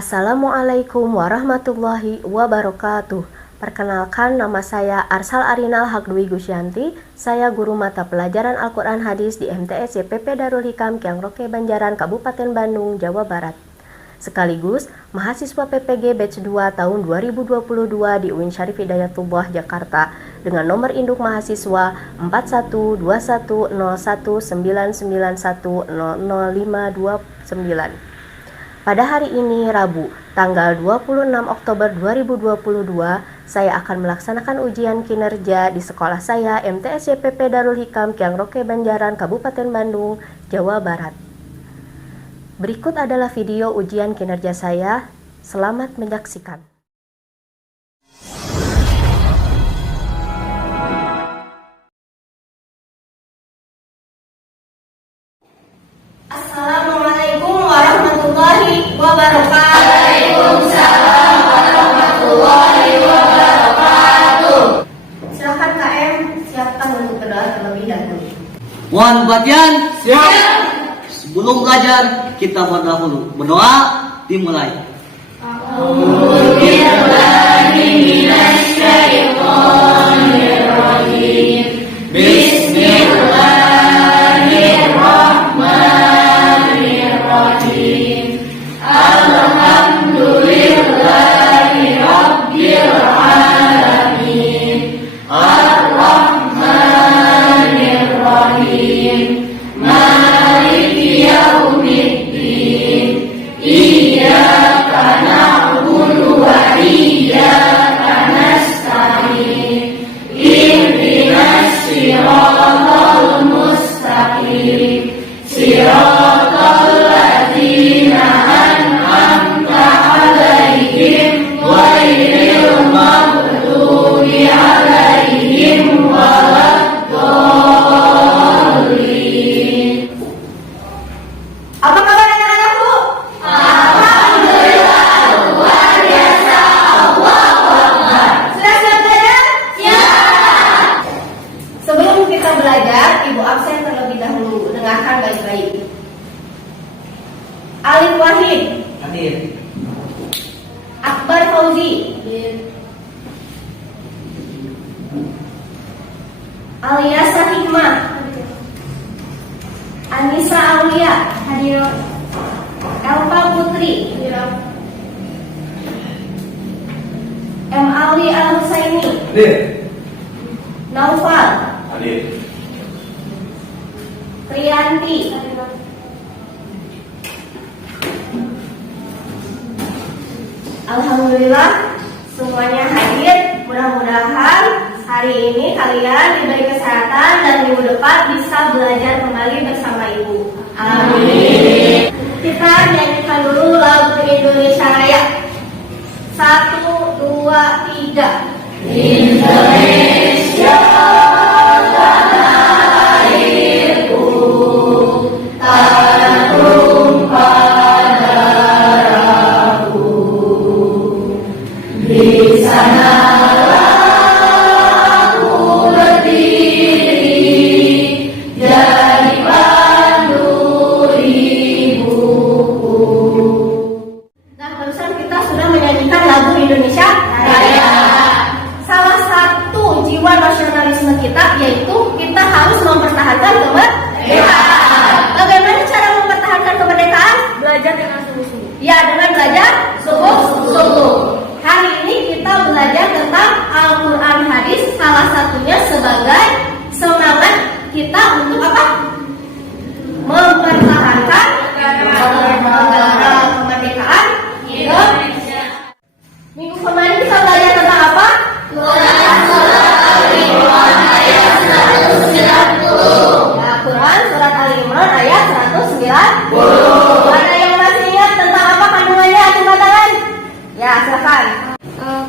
Assalamualaikum warahmatullahi wabarakatuh. Perkenalkan, nama saya Arsal Arinal Haqdwi Gusyanti. Saya guru mata pelajaran Al-Quran Hadis di MTS YPP Darul Hikam Kyang Roke Banjaran, Kabupaten Bandung, Jawa Barat. Sekaligus mahasiswa PPG Batch 2 tahun 2022 di UIN Syarif Hidayatullah Jakarta dengan nomor induk mahasiswa 41211991000529. Pada hari ini, Rabu, tanggal 26 Oktober 2022, saya akan melaksanakan ujian kinerja di sekolah saya MTS YPP Darul Hikam Kyang Roke Banjaran, Kabupaten Bandung, Jawa Barat. Berikut adalah video ujian kinerja saya. Selamat menyaksikan. Assalamualaikum warahmatullahi wabarakatuh. Waalaikumsalam warahmatullahi wabarakatuh. Silakan KM siapkan untuk berdoa terlebih dahulu. Mohon perhatian. Siap. Sebelum belajar kita berdahulu berdoa. Dimulai. A'udzubillahi minasyaitonirrajim. Bismillahirrahmanirrahim. Alhamdulillahi rabbil alamin. Ar-Rahmanir-Rahim. Maliki yaumiddin. Iyyaka na'budu wa iyyaka nasta'in. Ihdinas siratal mustaqim. Siratal ladzina an'amta 'alaihim ghairil maghdubi 'alaihim waladdallin. Apa kabar anak-anakku? Alhamdulillah, luar biasa. Allahu Akbar. Sudah siap belajar? Siap. Sebelum kita belajar, Ibu absen terlebih dahulu. Dengarkan baik-baik. Alif Wahid. Hadir. Akbar Fauzi. Aliasa Hikmah. Anissa Aulia. Hadir. Elva Putri. M. Ali Al-Husaini. Hadir. Naufal. Hadir. Priyanti. Alhamdulillah semuanya hadir. Mudah-mudahan hari ini kalian diberi kesehatan dan minggu depan bisa belajar kembali bersama Ibu. Amin. Kita nyanyikan dulu lagu Indonesia Raya. 1, 2, 3. Indonesia tanah airku, tanah tumpah darahku. Di sanalah aku berdiri, jadi pandu ibuku. Nah, barusan kita sudah menyanyikan lagu Indonesia Raya. Salah satu jiwa nasionalisme kita yaitu kita harus mempertahankan kemerdekaan. Bagaimana cara mempertahankan kemerdekaan? Belajar dengan sungguh-sungguh. Ya, dengan belajar sungguh-sungguh. Hari ini kita belajar tentang Al-Quran Hadis, salah satunya sebagai semangat kita untuk apa? Mempertahankan negara kemerdekaan Indonesia. Minggu kemarin kita belajar tentang apa? Quran Surat Al-Imran ayat 190. Ya, Quran Surat Al-Imran ayat 190. Ada yang masih ingat tentang apa kandungannya? Angkat tangan. Ya, silakan.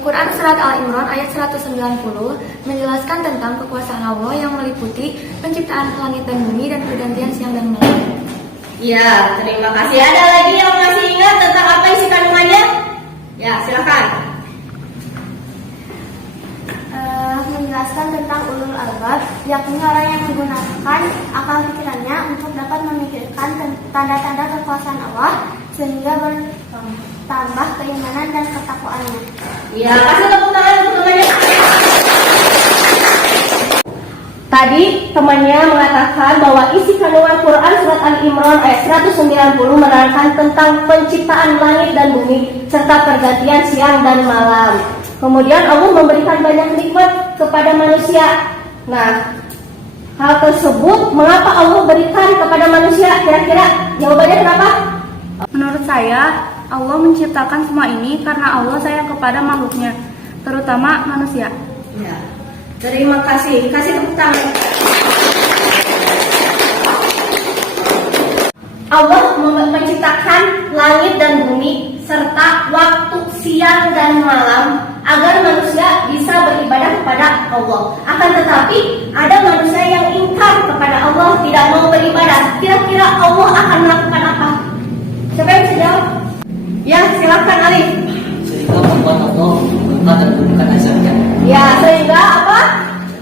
Quran Surat Al-Imran ayat 190 menjelaskan tentang kekuasaan Allah yang meliputi penciptaan langit dan bumi dan pergantian siang dan malam. Ya, terima kasih. Ada lagi yang masih ingat tentang apa isi kandungannya? Ya, silakan. Menjelaskan tentang ulul albab, yakni orang yang menggunakan akal pikirannya untuk dapat memikirkan tanda-tanda kekuasaan Allah sehingga bertambah keimanan dan ketakwaannya. Ya, kasih tepuk tangan untuk temannya. Tadi temannya mengatakan bahwa isi kandungan Quran surat Ali Imran ayat 190 menerangkan tentang penciptaan langit dan bumi serta pergantian siang dan malam. Kemudian Allah memberikan banyak nikmat kepada manusia. Nah, hal tersebut mengapa Allah berikan kepada manusia? Kira-kira jawabannya kenapa? Menurut saya, Allah menciptakan semua ini karena Allah sayang kepada makhluknya, terutama manusia. Ya. Terima kasih. Kasih tepuk tangan. Allah menciptakan langit dan bumi serta waktu siang dan malam agar manusia bisa beribadah kepada Allah. Akan tetapi ada manusia yang ingkar kepada Allah, tidak mau beribadah. Kira-kira Allah akan melakukan apa? Siapa yang bisa jawab? Ya, silakan Alif. Sehingga membuat Allah murka dan menurunkan azabnya. Ya, sehingga apa?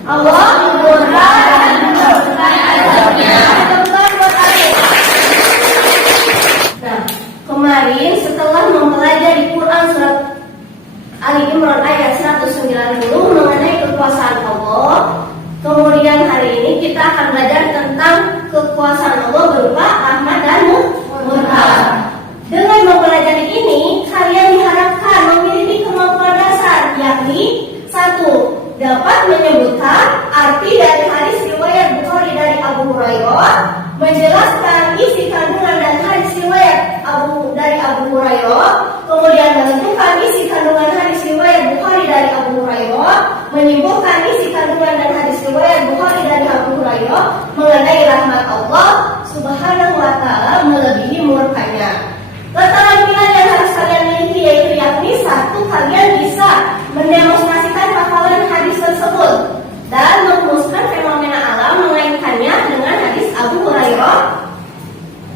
Allah murka dan menurunkan azabnya. Teman-teman buat Alif. Nah, kemarin setelah mempelajari Quran surat Ali Imran ayat 190 mengenai kekuasaan Allah, kemudian hari ini kita akan belajar tentang kekuasaan Allah berupa rahmat dan murka. Dengan mempelajari ini, kalian diharapkan memiliki kemampuan dasar, yakni 1. Dapat menyebutkan arti dari hadis riwayat Bukhari dari Abu Hurairah, menjelaskan isi kandungan dan hadis riwayat dari Abu Hurairah, kemudian menentukan isi kandungan hadis riwayat Bukhari dari Abu Hurairah, menyimpulkan isi kandungan dan hadis riwayat Bukhari dari Abu Hurairah mengenai rahmat Allah Subhanahu wa taala melebihi murkanya. Keterampilan yang harus kalian miliki yaitu yakni 1. Kalian bisa mendemonstrasikan hafalan hadis tersebut dan merumuskan fenomena alam mengaitkannya dengan hadis Abu Hurairah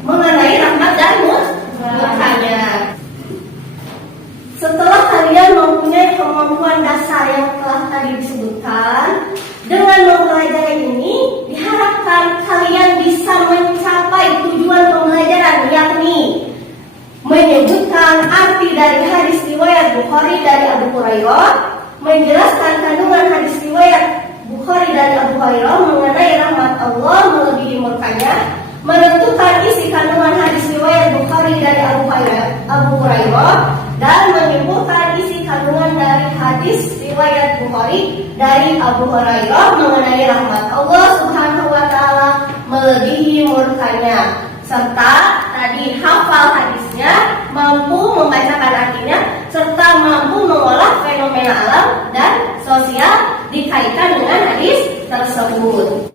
mengenai rahmat dan murkanya. Setelah kalian mempunyai kemampuan dasar yang telah tadi disebutkan, dengan mempelajari ini diharapkan kalian bisa mencapai tujuan pembelajaran, yakni menyebutkan arti dari hadis riwayat Bukhari dari Abu Hurairah, menjelaskan kandungan hadis riwayat Bukhari dari Abu Hurairah mengenai rahmat Allah melebihi murkanya, menentukan isi kandungan hadis riwayat Bukhari dari Abu Hurairah, dan menyimpulkan isi kandungan dari hadis riwayat Bukhari dari Abu Hurairah mengenai rahmat Allah Subhanahu wa taala melebihi murkanya, serta tadi hafal hadisnya, mampu membacakan artinya, serta mampu mengolah fenomena alam dan sosial dikaitkan dengan hadis tersebut.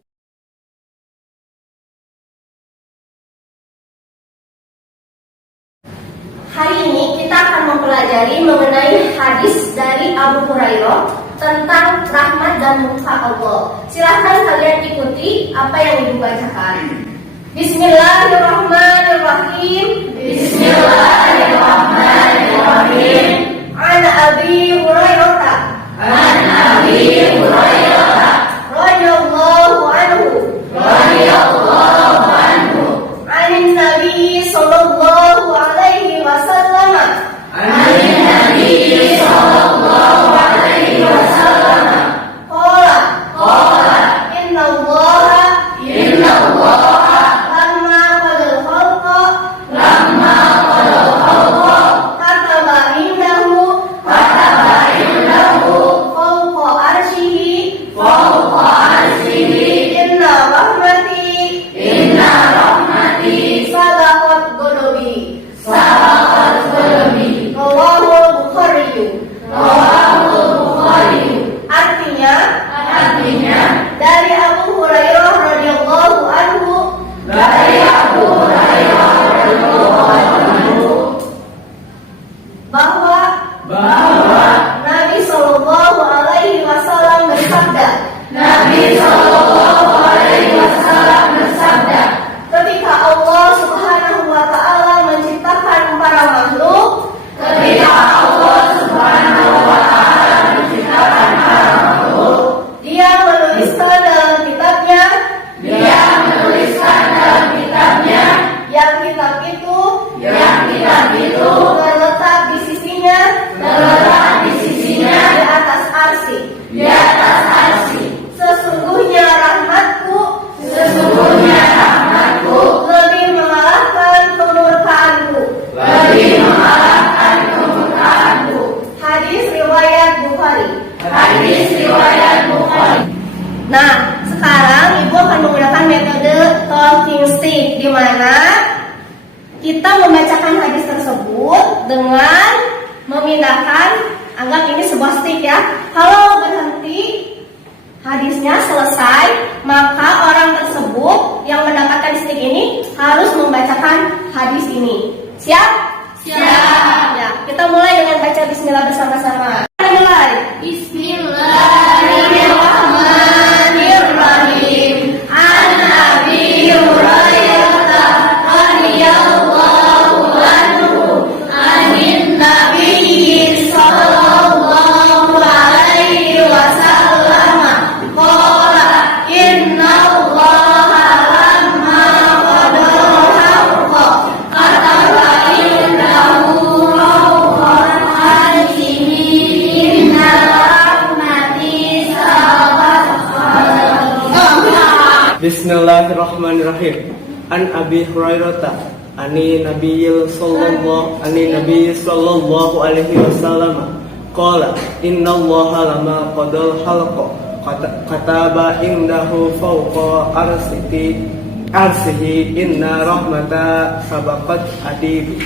Hari ini kita akan mempelajari mengenai hadis dari Abu Hurairah tentang rahmat dan murka Allah. Silahkan kalian ikuti apa yang ibu bacakan. Bismillahirrahmanirrahim. Bismillahirrahmanirrahim. An Abi Hurairah. An Abi Hurairah Radhiyallahu anhu. radhiyallahu anhu. Anin Nabi sallallahu alaihi wasallam. Anin Nabi sallallahu alaihi wasallam. Qala Qala inna Allah Inna Allah lamma qadal khalqa kataba indahu kataba indahu Bismillahirrahmanirrahim. An Abi Hurairah ani Nabi sallallahu alaihi wasallam qala innallaha lama qadal halqa kataba indahu fawqa arsihi inna rahmata sabaqat adibi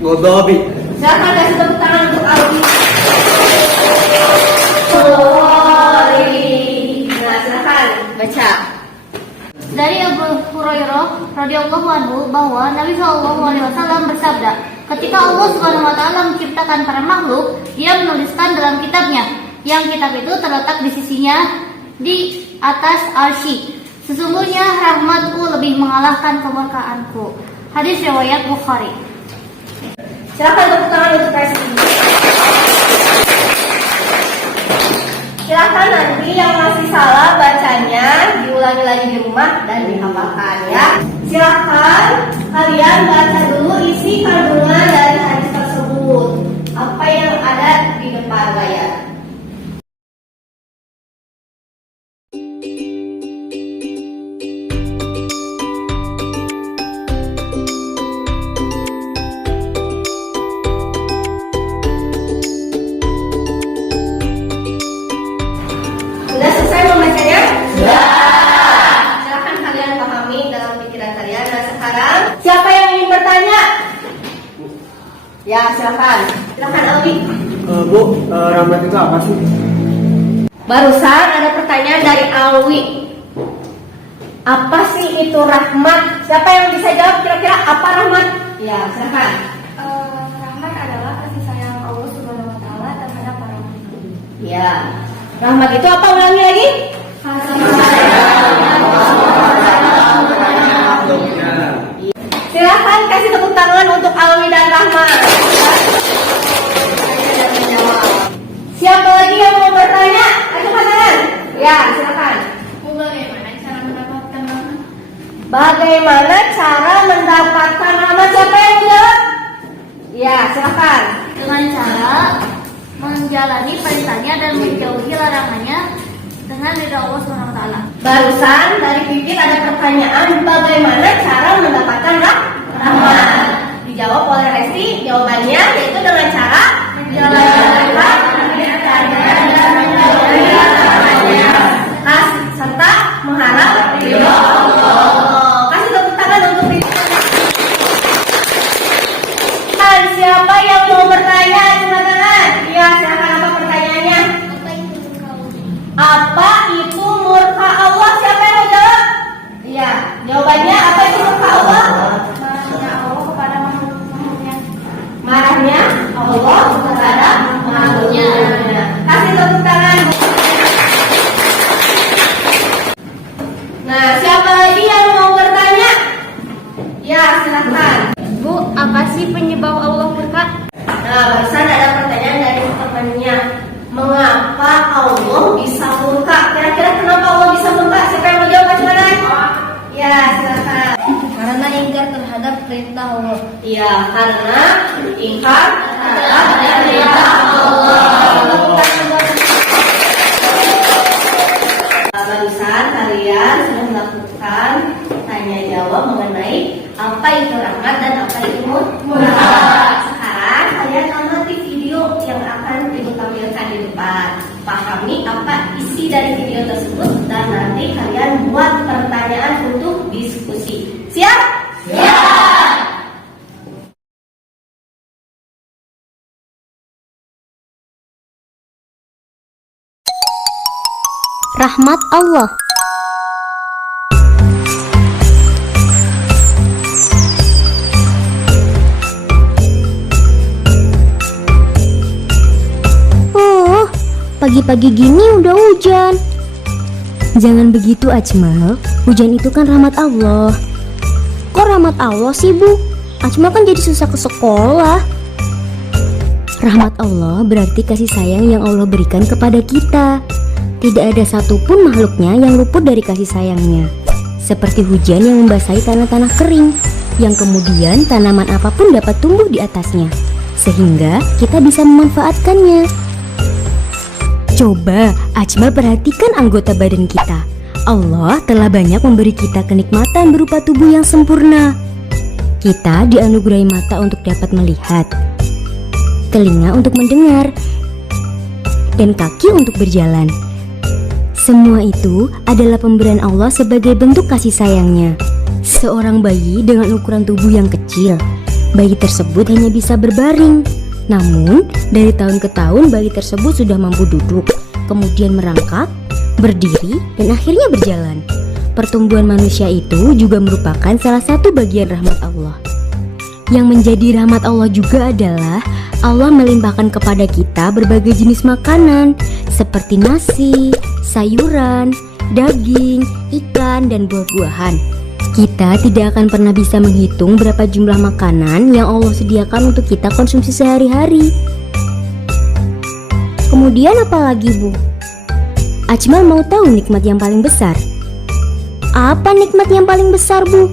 ghadabi. Silakan kasih tepuk tangan untuk Alwi. Nah, silakan baca. Dari Abu Hurairah radhiyallahu anhu bahwa Nabi Shallallahu alaihi wasallam bersabda, ketika Allah Subhanahu wa taala menciptakan para makhluk, Dia menuliskan dalam kitabnya, yang kitab itu terletak di sisinya di atas arsy. Sesungguhnya rahmatku lebih mengalahkan kemurkaanku. Hadis riwayat Bukhari. Silakan tepuk tangan untuk presiden. Silakan nanti yang masih salah bacanya diulangi lagi di rumah dan dihafalkan ya. Silakan kalian baca dulu isi kandungan dari hadis tersebut. Apa yang ada di depan layar. Sudah selesai membacanya? Sudah. Silakan kalian pahami dalam pikiran kalian. Nah sekarang siapa yang ingin bertanya? Ya silakan. Silakan Alwi. Bu, rahmat itu apa sih? Barusan ada pertanyaan dari Alwi. Apa sih itu rahmat? Siapa yang bisa jawab kira-kira apa rahmat? Ya silakan. Rahmat adalah kasih sayang Allah Subhanahu wa taala terhadap para makhluk. Ya. Rahmat itu apa? Ulangi lagi. Silakan kasih tepuk tangan untuk Alwi dan Rahmat. Siapa lagi yang mau bertanya? Angkat tangan. Ya, silakan. Bagaimana cara mendapatkan rahmat? Siapa yang jawab? Ya, silakan. Dengan cara menjalani perintahnya dan menjauhi larangannya dengan ridha Allah Subhanahu wa taala. Barusan dari Pipit ada pertanyaan bagaimana cara mendapatkan rahmat. Dijawab oleh Resti, jawabannya yaitu dengan cara serta mengharap ridha Allah. Kasih tepuk tangan untuk Pipit. Siapa yang mau bertanya? Angkat tangan. Ya, silakan apa pertanyaannya? Apa itu murka Allah? Siapa yang mau jawab? Iya, jawabannya apa itu murka Allah? Marahnya Allah kepada makhluknya. Marahnya Allah kepada makhluknya. Kasih tepuk tangan. Nah, siapa lagi yang mau bertanya? Ya, silakan. Bu, apa sih penyebab Allah murka? Nah, barusan ada pertanyaan dari temannya. Mengapa Allah bisa murka? Kira-kira kenapa Allah bisa murka? Siapa yang mau jawab? Bagaimana? Ya, silakan. Karena ingkar terhadap perintah Allah. Iya, karena ingkar terhadap perintah Allah. Barusan kalian sudah melakukan tanya jawab mengenai apa itu rahmat dan apa itu murka. Sekarang kalian amati video yang akan ibu tampilkan di depan. Pahami apa isi dari video tersebut dan nanti kalian buat pertanyaan untuk diskusi. Siap? Siap. Rahmat Allah. Oh, pagi-pagi gini udah hujan. Jangan begitu, Ajmal. Hujan itu kan rahmat Allah. Kok rahmat Allah sih, Bu? Ajmal kan jadi susah ke sekolah. Rahmat Allah berarti kasih sayang yang Allah berikan kepada kita. Tidak ada satupun makhluknya yang luput dari kasih sayangnya. Seperti hujan yang membasahi tanah-tanah kering, yang kemudian tanaman apapun dapat tumbuh di atasnya, sehingga kita bisa memanfaatkannya. Coba Ajmal perhatikan anggota badan kita. Allah telah banyak memberi kita kenikmatan berupa tubuh yang sempurna. Kita dianugerahi mata untuk dapat melihat, telinga untuk mendengar, dan kaki untuk berjalan. Semua itu adalah pemberian Allah sebagai bentuk kasih sayangnya. Seorang bayi dengan ukuran tubuh yang kecil, bayi tersebut hanya bisa berbaring. Namun, dari tahun ke tahun bayi tersebut sudah mampu duduk, kemudian merangkak, berdiri, dan akhirnya berjalan. Pertumbuhan manusia itu juga merupakan salah satu bagian rahmat Allah. Yang menjadi rahmat Allah juga adalah Allah melimpahkan kepada kita berbagai jenis makanan seperti nasi, sayuran, daging, ikan, dan buah-buahan. Kita tidak akan pernah bisa menghitung berapa jumlah makanan yang Allah sediakan untuk kita konsumsi sehari-hari. Kemudian apa lagi, Bu? Ajmal mau tahu nikmat yang paling besar? Apa nikmat yang paling besar, Bu?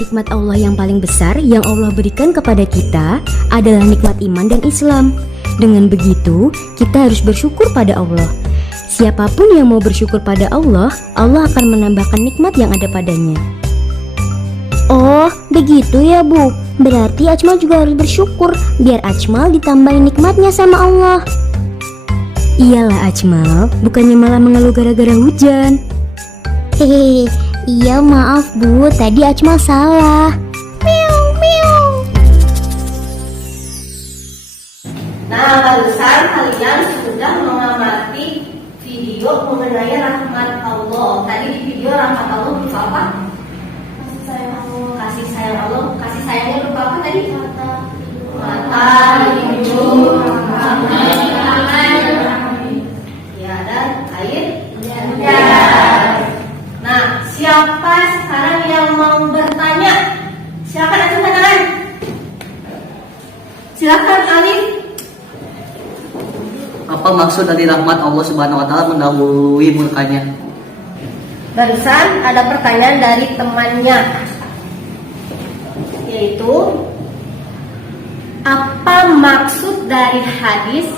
Nikmat Allah yang paling besar yang Allah berikan kepada kita adalah nikmat iman dan Islam. Dengan begitu, kita harus bersyukur pada Allah. Siapapun yang mau bersyukur pada Allah, Allah akan menambahkan nikmat yang ada padanya. Oh, begitu ya, Bu. Berarti Ajmal juga harus bersyukur biar Ajmal ditambahin nikmatnya sama Allah. Iyalah Ajmal, bukannya malah mengeluh gara-gara hujan. Hehehe, iya maaf Bu, tadi Ajmal salah. Miau, miau. Nah, barusan kalian sudah mengamati video mengenai rahmat Allah. Tadi di video rahmat Allah berupa apa? Kasih sayang Allah. Kasih sayang Allah. Kasih sayangnya berupa apa tadi? Mata, hidung, tangan, ya, dan air. Nah, siapa sekarang yang mau bertanya? Silakan acungkan tangan. Silakan Alif. Apa maksud dari rahmat Allah Subhanahu wa taala mendahului murkanya? Barusan ada pertanyaan dari temannya, yaitu apa maksud dari hadis,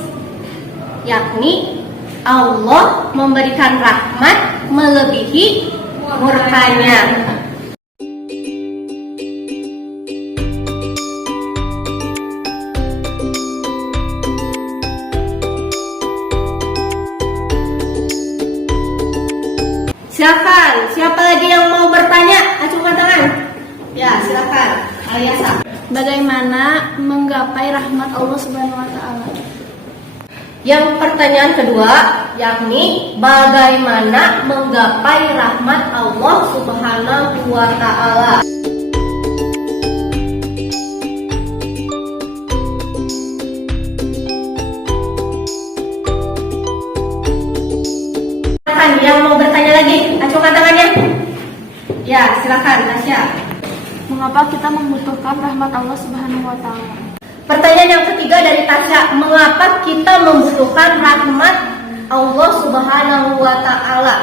yakni Allah memberikan rahmat melebihi murkanya. Silakan, siapa lagi yang mau bertanya? Acungkan tangan. Ya, silakan. Aliasa. Bagaimana menggapai rahmat Allah Subhanahu wa taala? Yang pertanyaan kedua, yakni bagaimana menggapai rahmat Allah Subhanahu wa taala? Yang mau bertanya lagi, acungkan tangannya. Ya, silakan, Tasya. Mengapa kita membutuhkan rahmat Allah Subhanahu wa taala? Pertanyaan yang ketiga dari Tasya, mengapa kita membutuhkan rahmat Allah Subhanahu wa taala?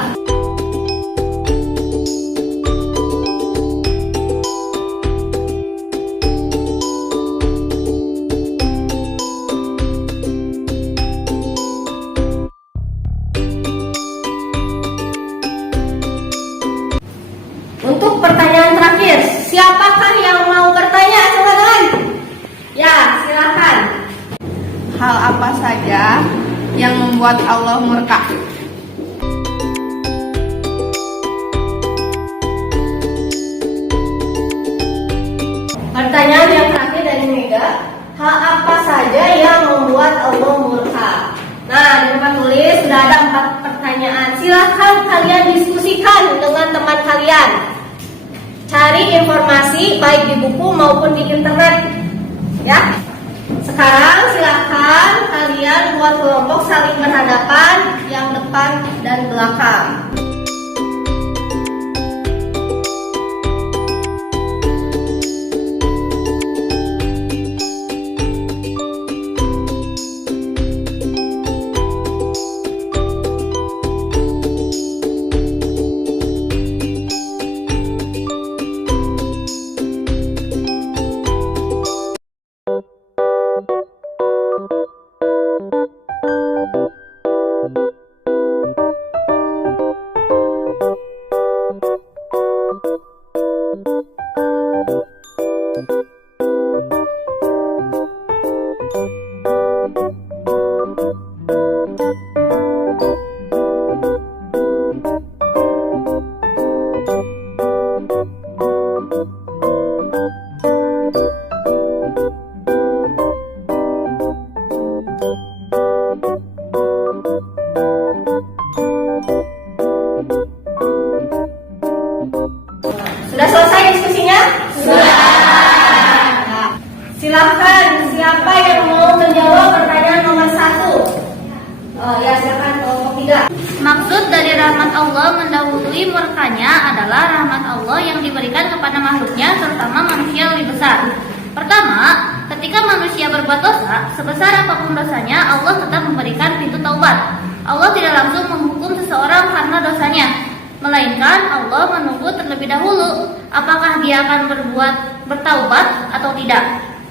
Untuk pertanyaan terakhir, siapakah yang mau bertanya? Acungkan tangan. Ya, silakan. Hal apa saja yang membuat Allah murka? Pertanyaan yang terakhir dari Mega, hal apa saja yang membuat Allah murka? Nah, di depan tulis sudah ada 4 pertanyaan. Silakan kalian diskusikan dengan teman kalian. Cari informasi baik di buku maupun di internet. Ya. Sekarang silakan kalian buat kelompok saling berhadapan, yang depan dan belakang. melalui murkanya adalah rahmat Allah yang diberikan kepada makhluknya, terutama manusia yang lebih besar. Pertama, ketika manusia berbuat dosa, sebesar apapun dosanya, Allah tetap memberikan pintu taubat. Allah tidak langsung menghukum seseorang karena dosanya, melainkan Allah menunggu terlebih dahulu apakah dia akan bertaubat atau tidak.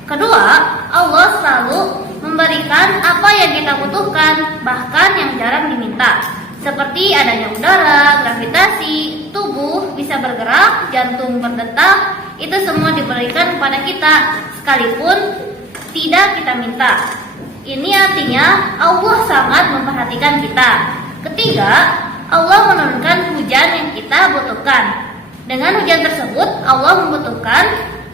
Kedua, Allah selalu memberikan apa yang kita butuhkan, bahkan yang jarang diminta, seperti adanya udara, gravitasi, tubuh bisa bergerak, jantung berdetak. Itu semua diberikan kepada kita sekalipun tidak kita minta. Ini artinya Allah sangat memperhatikan kita. Ketiga, Allah menurunkan hujan yang kita butuhkan. Dengan hujan tersebut, Allah membutuhkan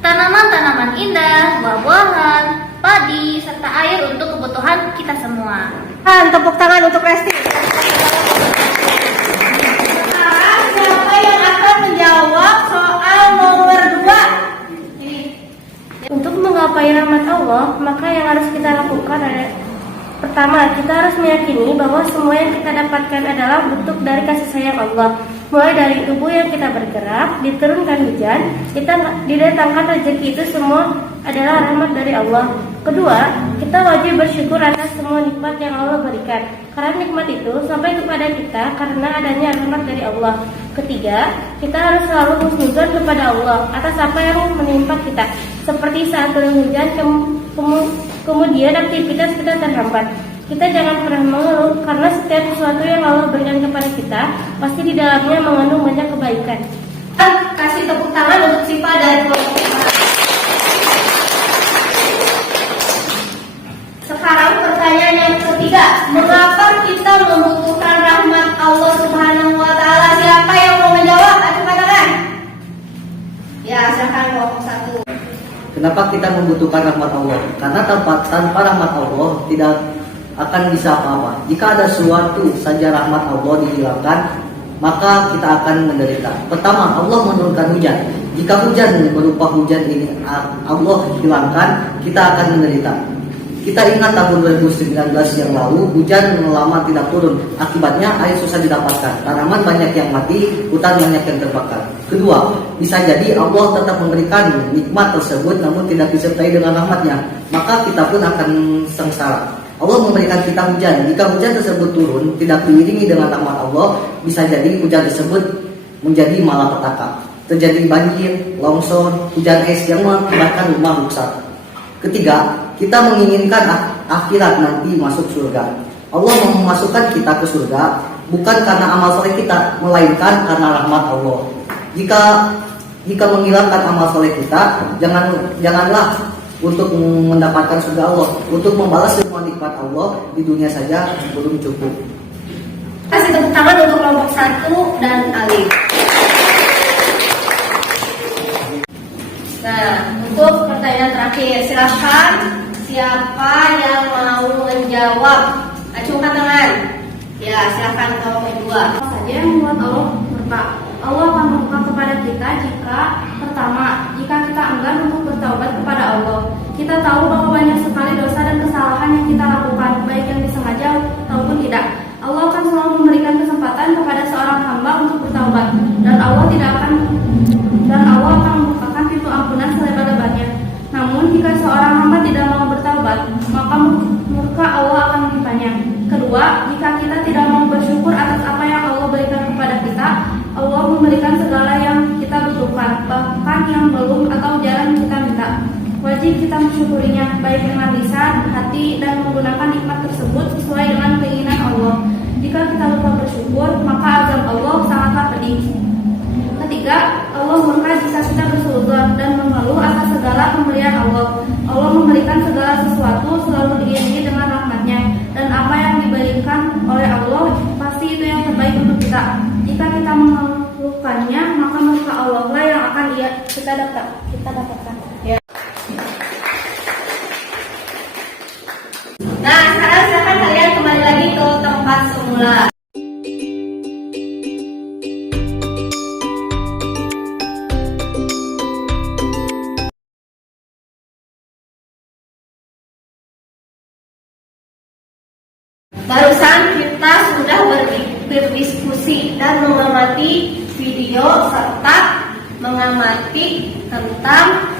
tanaman-tanaman indah, buah-buahan, padi, serta air untuk kebutuhan kita semua. Tepuk tangan untuk Resti. Sekarang siapa yang akan menjawab soal nomor 2? Untuk menggapai rahmat Allah, maka yang harus kita lakukan adalah pertama, kita harus meyakini bahwa semua yang kita dapatkan adalah bentuk dari kasih sayang Allah. Mulai dari tubuh yang kita bergerak, diturunkan hujan, kita didatangkan rezeki, itu semua adalah rahmat dari Allah. Kedua, kita wajib bersyukur atas semua nikmat yang Allah berikan, karena nikmat itu sampai kepada kita karena adanya rahmat dari Allah. Ketiga, kita harus selalu husnuzon kepada Allah atas apa yang menimpa kita, seperti saat turun hujan, kemudian aktivitas kita terhambat. Kita jangan pernah mengeluh, karena setiap sesuatu yang Allah berikan kepada kita pasti di dalamnya mengandung banyak kebaikan. Kasih tepuk tangan untuk Siva dari kelompok 4. Sekarang pertanyaan yang ketiga, mengapa kita membutuhkan rahmat Allah Subhanahu wa Ta'ala? Siapa yang mau menjawab? Acungkan tangan. Ya, silakan kelompok 1. Kenapa kita membutuhkan rahmat Allah? Karena tanpa rahmat Allah tidak akan bisa apa-apa. Jika ada suatu saja rahmat Allah dihilangkan, maka kita akan menderita. Pertama, Allah menurunkan hujan. Jika hujan berupa hujan ini Allah hilangkan, kita akan menderita. Kita ingat tahun 2019 yang lalu, hujan lama tidak turun. Akibatnya air susah didapatkan. Tanaman banyak yang mati, hutan banyak yang terbakar. Kedua, bisa jadi Allah tetap memberikan nikmat tersebut namun tidak disertai dengan rahmatnya. Maka kita pun akan sengsara. Allah memberikan kita hujan. Jika hujan tersebut turun, tidak diiringi dengan rahmat Allah, bisa jadi hujan tersebut menjadi malapetaka. Terjadi banjir, longsor, hujan es yang mengakibatkan rumah rusak. Ketiga, kita menginginkan akhirat nanti masuk surga. Allah memasukkan kita ke surga bukan karena amal soleh kita, melainkan karena rahmat Allah. Jika menghilangkan amal soleh kita, janganlah untuk mendapatkan surga Allah, untuk membalas semua nikmat Allah di dunia saja belum cukup. Kasih tepuk tangan untuk kelompok 1 dan Alif. Nah, untuk pertanyaan terakhir, silahkan siapa yang mau menjawab? Acungkan tangan. Ya, silahkan kelompok 2. Saja yang membuat Allah murka. Allah akan murka kepada kita jika pertama, jika kita enggan untuk bertaubat kepada Allah. Kita tahu bahwa banyak sekali dosa dan kesalahan yang kita lakukan, baik yang disengaja ataupun tidak. Allah akan selalu memberikan kesempatan kepada seorang hamba untuk bertaubat, dan Allah akan membukakan pintu ampunan selebar-lebarnya. Namun jika seorang hamba tidak mau bertaubat, maka murka Allah akan menimpanya. Kedua, jika kita tidak mau bersyukur atas apa yang Allah berikan kepada kita, Allah memberikan segala yang kita butuhkan, bahkan yang belum atau jarang kita minta. Wajib kita mensyukurinya, baik dengan lisan, hati, dan menggunakan nikmat tersebut sesuai dengan keinginan Allah. Jika kita lupa bersyukur, maka azab Allah sangatlah pedih. Ketiga, Allah murka jika kita bersuudzon dan mengeluh atas segala pemberian Allah. Allah memberikan segala sesuatu selalu diiringi dengan rahmatnya, dan apa yang diberikan oleh Allah pasti itu yang terbaik untuk kita. Jika kita mengeluhkannya, maka murka Allah lah yang akan kita dapatkan. Ya. Nah, sekarang silakan kalian kembali lagi ke tempat semula. Barusan kita sudah berdiskusi dan mengamati video serta mengamati tentang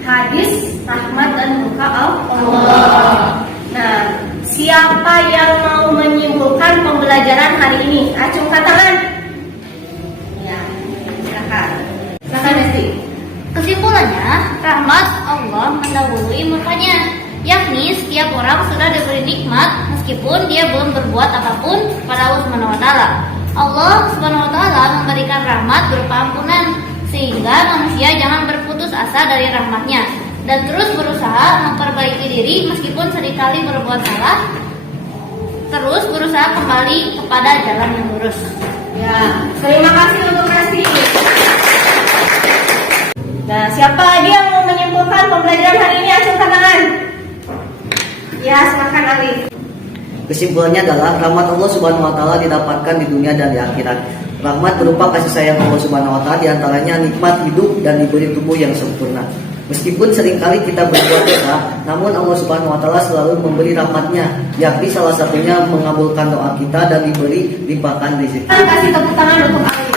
hadis rahmat dan berkah Allah. Nah, siapa yang mau menyimpulkan pembelajaran hari ini? Acungkan tangan. Ya, silakan. Silakan Desti. Kesimpulannya, rahmat Allah mendahului murkanya, yakni setiap orang sudah diberi nikmat meskipun dia belum berbuat apapun kepada Allah Subhanahu wa taala. Allah Subhanahu wa taala memberikan rahmat berupa ampunan sehingga manusia jangan berputus asa dari rahmatnya dan terus berusaha memperbaiki diri meskipun seringkali berbuat salah, terus berusaha kembali kepada jalan yang lurus. Ya, terima kasih untuk Resti. Nah, siapa lagi yang mau menyimpulkan pembelajaran hari ini? Acungkan tangan. Ya, silakan Arif. Kesimpulannya adalah rahmat Allah Subhanahu wa taala didapatkan di dunia dan di akhirat. Rahmat berupa kasih sayang Allah Subhanahu wa taala, di antaranya nikmat hidup dan diberi tubuh yang sempurna. Meskipun seringkali kita berbuat dosa, namun Allah Subhanahu wa taala selalu memberi rahmatnya, yakni salah satunya mengabulkan doa kita dan diberi limpahkan rezeki. Kasih tepuk tangan untuk Arif.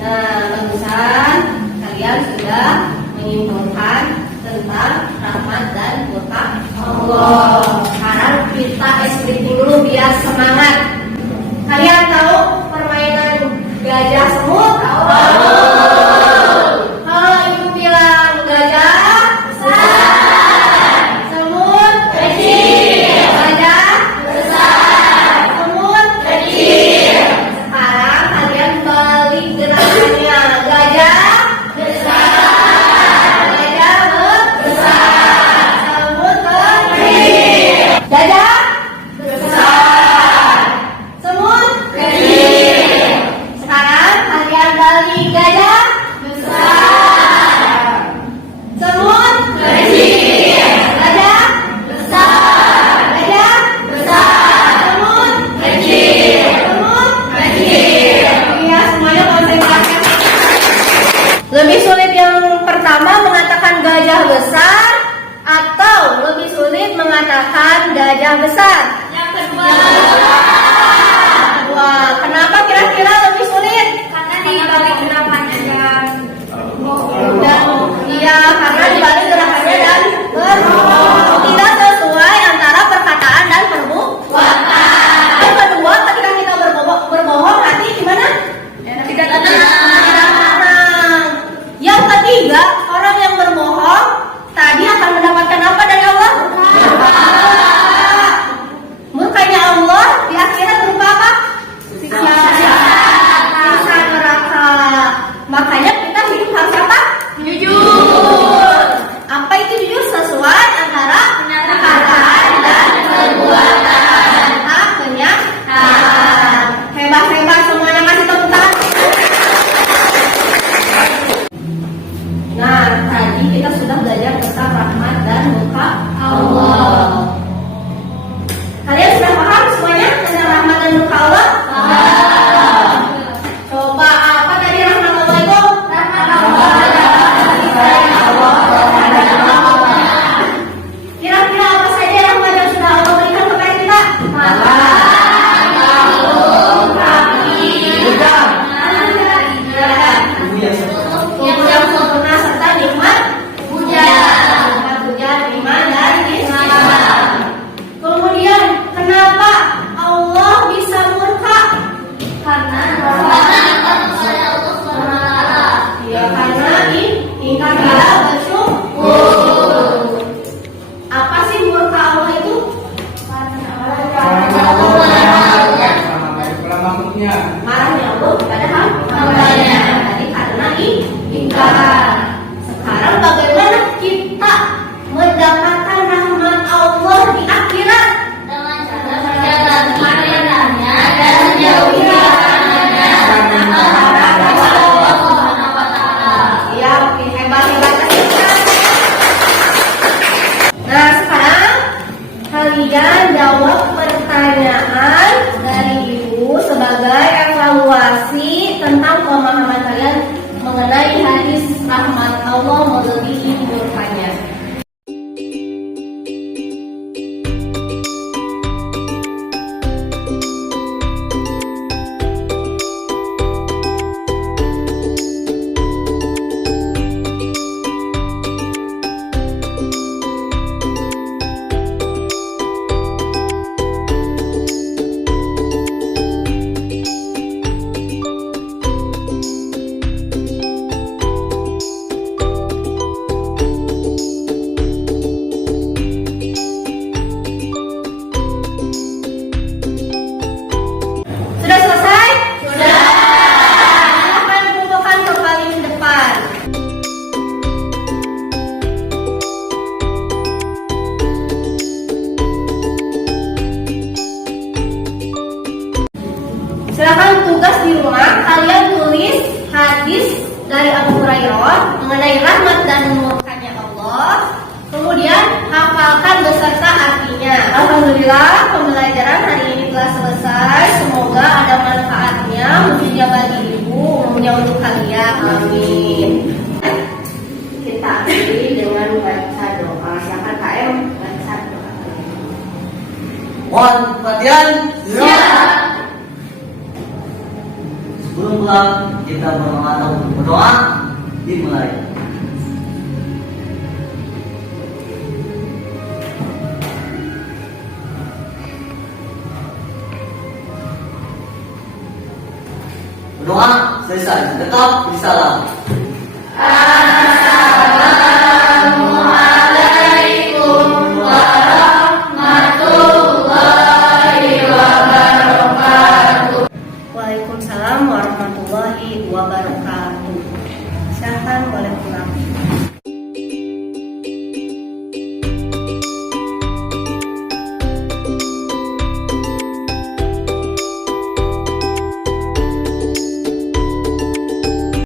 Nah, barusan kalian sudah menyimpulkan tentang rahmat dan berkah Allah. Sekarang kita explain dulu biar semangat. Kalian tahu permainan gajah semut? Tahu? Kalau ibu bilang gajah besar, semut kecil, gajah besar, semut kecil. Sekarang kalian balik gerakannya, gajah besar, gajah besar, semut kecil, gajah besar, semut kecil. Sekarang kalian balik, gajah besar, semut kecil, gajah besar, gajah besar, semut kecil, semut kecil. Iya, semuanya konsentrasi. Lebih sulit yang pertama mengatakan gajah besar atau lebih sulit mengatakan gajah besar? Yang kedua, Wah, kenapa kira-kira lebih sulit? karena dibalik gerakannya dan Dan iya, karena dibalik gerakannya dan tidak sesuai antara perkataan dan perbuatan. Yang kedua, ketika kita berbohong nanti gimana? Tidak tenang. Yang ketiga, orang yang berbohong tadi akan mendapatkan apa dari Allah? Murkanya Allah di akhirat berupa apa? Siksa neraka. Makanya kita hidup harus apa? Jujur. Apa itu jujur? Sesuai antara perkataan dan perbuatan. Kenyataan. Hebat-hebat semuanya, masih tepuk tangan. Nah, tadi kita sudah belajar tentang rahmat dan berkah Allah. Kalian sudah paham semuanya tentang rahmat dan berkah Allah? Coba apa tadi rahmat Allah itu? Rahmat Allah. Kira-kira apa saja rahmat yang sudah Allah berikan kepada kita? Tubuh yang sempurna serta nikmat hujan, iman dan Islam. Kemudian kenapa Allah bisa murka? Karena ya, karena ingkar tidak bersyukur. Apa sih murka Allah itu? Marahnya Allah kepada hambanya. Tadi karena ingkar. Sekarang bagaimana kita mendapatkan rahmat Allah di akhirat? dengan cara menjalankan perintahnya dan menjauhi larangannya. Ya, oke, hebat-hebat. Nah, sekarang kalian jawab pertanyaan dari Ibu sebagai evaluasi tentang pemahaman kalian mengenai hadis Silakan tugas di rumah, kalian tulis hadis dari Abu Hurairah mengenai rahmat dan murkanya Allah. Kemudian hafalkan beserta artinya. Alhamdulillah, pembelajaran hari ini telah selesai. Semoga ada manfaatnya, khususnya bagi ibu, umumnya untuk kalian. Amin. Kita akhiri dengan baca doa. Silakan KM baca doa. Mohon perhatian. Siap. Sebelum pulang kita berdoa dimulai. Berdoa selesai. Tetap bersalam.